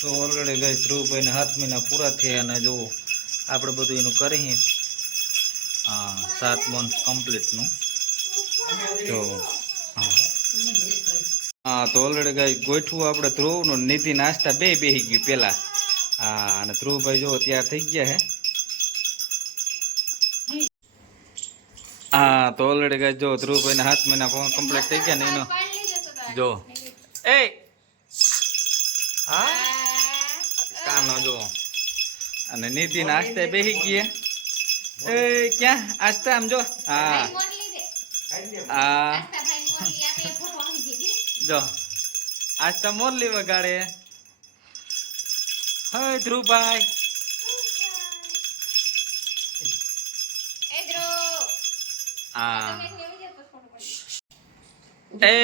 તો ઓલરેડી ગઈ ધ્રુવભાઈને 7 મહિના પૂરા થયા અને જો આપણે બધું એનું કરી. હા 7 મંથ કમ્પ્લીટનું જો. હા તો ઓલરેડી ગઈ ગોઠવું આપણે ધ્રુવનું નિધિ નાસ્તા બેસી ગયું પેલા. હા અને ધ્રુવભાઈ જો તૈયાર થઈ ગયા હે. હા તો ઓલરેડી ગઈ જો ધ્રુવભાઈને 7 મહિના ફોન કમ્પ્લીટ થઈ ગયા ને એનો જો એ હા કાનો જો અને નિધિ નાસ્તા બેસી ગયા. એ ક્યાં આસ્તા આમ જો. હા હા જો આસ્તા મોરલી વગાડે. હે ધ્રુવભાઈ હા એ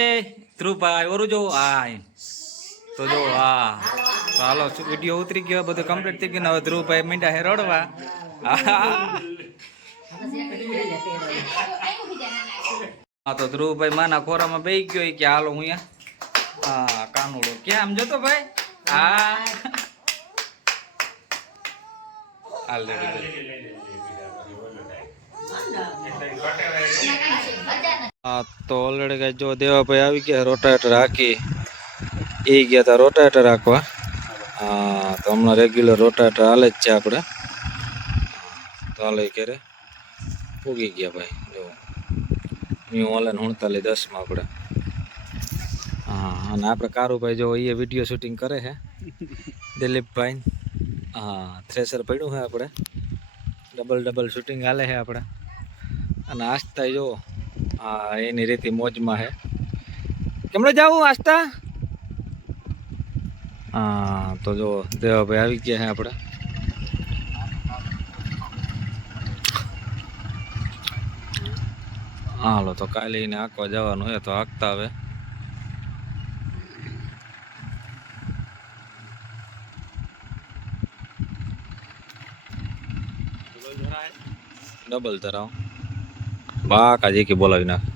ધ્રુવભાઈ ઓરું જો. હા તો જો હા તો હાલો વિડીયો ઉતરી ગયો બધું કમ્પ્લીટ થઈ ગયું. હવે ધ્રુવભાઈ મીંડા હે રડવા. હા તો ધ્રુવભાઈ માના ખોરામાં બેસી ગયો કે હાલો હું હા કાનુડો ક્યાં આમ જતો ભાઈ. હા હા તો ઓલરેડી કઈ જો દેવાભાઈ આવી ગયા રોટાવેટર હાકી એ ગયા હતા રોટાવેટર હાંકવા. હા તો હમણાં રેગ્યુલર રોટાવેટર હાલે જ છે આપણે. તો હાલે ક્યારે પૂગી ગયા ભાઈ જો ન્યુ ઓનલાઈન 4910 આપણે. હા અને આપણે કારુભાઈ જો એ વિડીયો શૂટિંગ કરે છે દિલીપભાઈ. હા થ્રેસર પડ્યું છે આપણે ડબલ શૂટિંગ હાલે છે આપણે. અને આસ્તા જો હા એની રીતે મોજમાં છે. કેમણે જાવું આસ્તા. હા તો જો દેવાભાઈ આવી ગયા છે આપણે. હાલો તો કાલે એને હાંકવા જવાનું હોય તો હાંકતા આવે. ડબલ ધરાવ બાકા જે કે બોલાવી નાખ.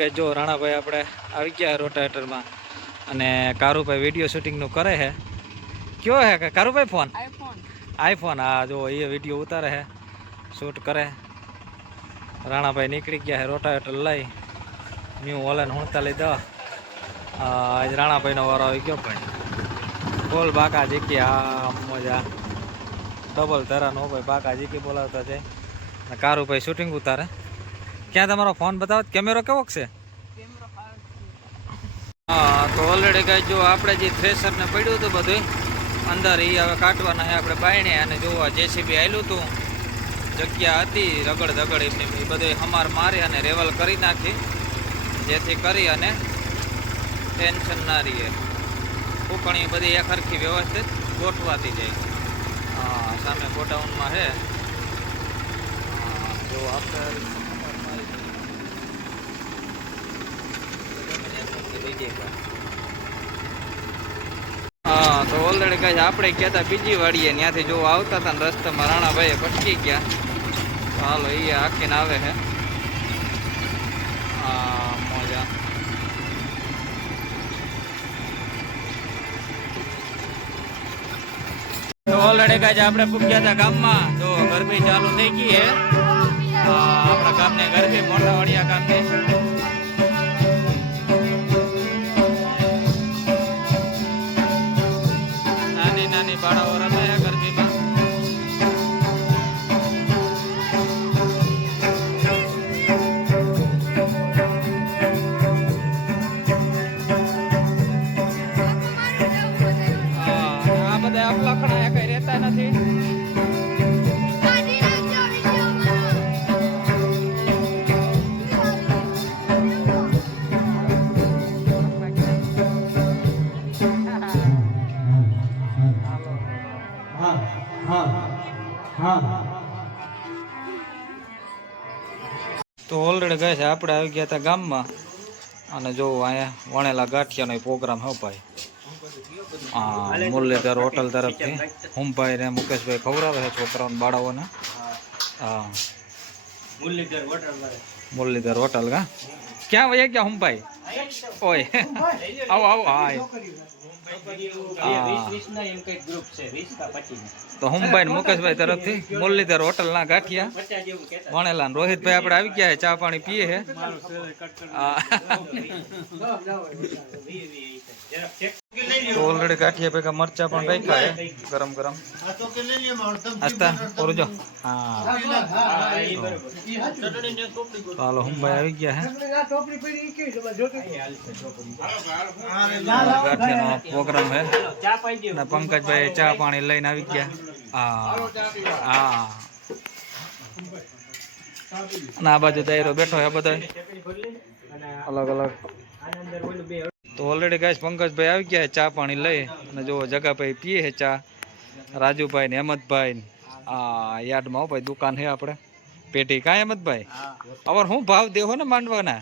કઈ જો રાણાભાઈ આપણે આવી ગયા રોટાવેટરમાં અને કારુભાઈ વિડીયો શૂટિંગનું કરે છે. કયો હે કારુભાઈ ફોન આઈફોન. હા જો એ વિડીયો ઉતારે છે શૂટ કરે. રાણાભાઈ નીકળી ગયા છે રોટાવેટર લઈ ન્યુ ઓનલાઈન 4910. આજ રાણાભાઈનો વારો આવી ગયો ભાઈ. બોલ બાકા જીકી. હા મજા ડબલ ધરાનો ભાઈ બાકા જીકી બોલાવતા જાય ને કારુભાઈ શૂટિંગ ઉતારે. ક્યાં તમારો ફોન બતાવો કેમેરો કેવો છે. હા તો ઓલરેડી કઈ જો આપણે જે થ્રેસર ને પડ્યું હતું બધું અંદર એ હવે કાઢવાના છે આપણે બાયણે. અને જોવા જેસીબી આવેલું હતું જગ્યા હતી રગડ ધગડ એમની એ બધું હમાર મારી અને રેવલ કરી નાખી જેથી કરી અને ટેન્શન ના રહીએ. ઉકણી બધી એક હરખી વ્યવસ્થિત ગોઠવાતી જાય. હા સામે ગોડાઉનમાં છે જો આપણે હા તો ઓલરેડી કઈ આપણે કહેતા બીજી વાડીએ ત્યાંથી જો આવતા હતા ને રસ્તામાં રાણાભાઈએ પટકી ગયા. તો હાલો એ આખીને આવે છે. હા મજા ઓલરેડી ગાય આપણે પૂગ્યા હતા ગામમાં તો ગરબી ચાલુ થઈ ગઈ હે આપણા ગામની ગરબી મોટાવાડિયા ગામની નાની નાની બાળાઓ રમે છે ગરબીમાં આ બધા લખણા કઈ રહેતા નથી તો ઓલરેડી ગઈ છે આપણે આવી ગયા હતા ગામમાં અને જો અહીંયા વણેલા ગાંઠિયાનો પ્રોગ્રામ હો ભાઈ હા મુરલીધર હોટલ તરફથી હુમભાઈ ને મુકેશભાઈ ખવડાવે છે છોકરાઓને બાળાઓને હા મુરલીધર હોટલ કા ક્યાં વયા ગયા હુમભાઈ ઓય આવો આવો હા તો હુમભાઈ ને મુકેશભાઈ તરફથી મુરલીધર હોટલ ના ગાંઠિયા વણેલા રોહિતભાઈ આપણે આવી ગયા ચા પાણી પીએ છે ઓલરેડી ગાંઠિયા ભેગા મરચા પણ રાખ્યા છે ગરમ ગરમ આસ્તા ઓરજો હા હાલો હુમભાઈ આવી ગયા છે ગાંઠિયાનો પ્રોગ્રામ છે ને પંકજભાઈ ચા પાણી લઈને આવી ગયા હા ના આ બાજુ દાયરો બેઠો છે બધા અલગ અલગ તો ઓલરેડી ગાઈસ પંકજભાઈ આવી ગયા ચા પાણી લઈ અને જો જગાભાઈ પીએ છે ચા રાજુભાઈ ને હેમંતભાઈ આ યાર્ડમાં ભાઈ દુકાન છે આપણે પેટી કાંઈ હેમંતભાઈ અવાર હું ભાવ દેવો ને માંડવાના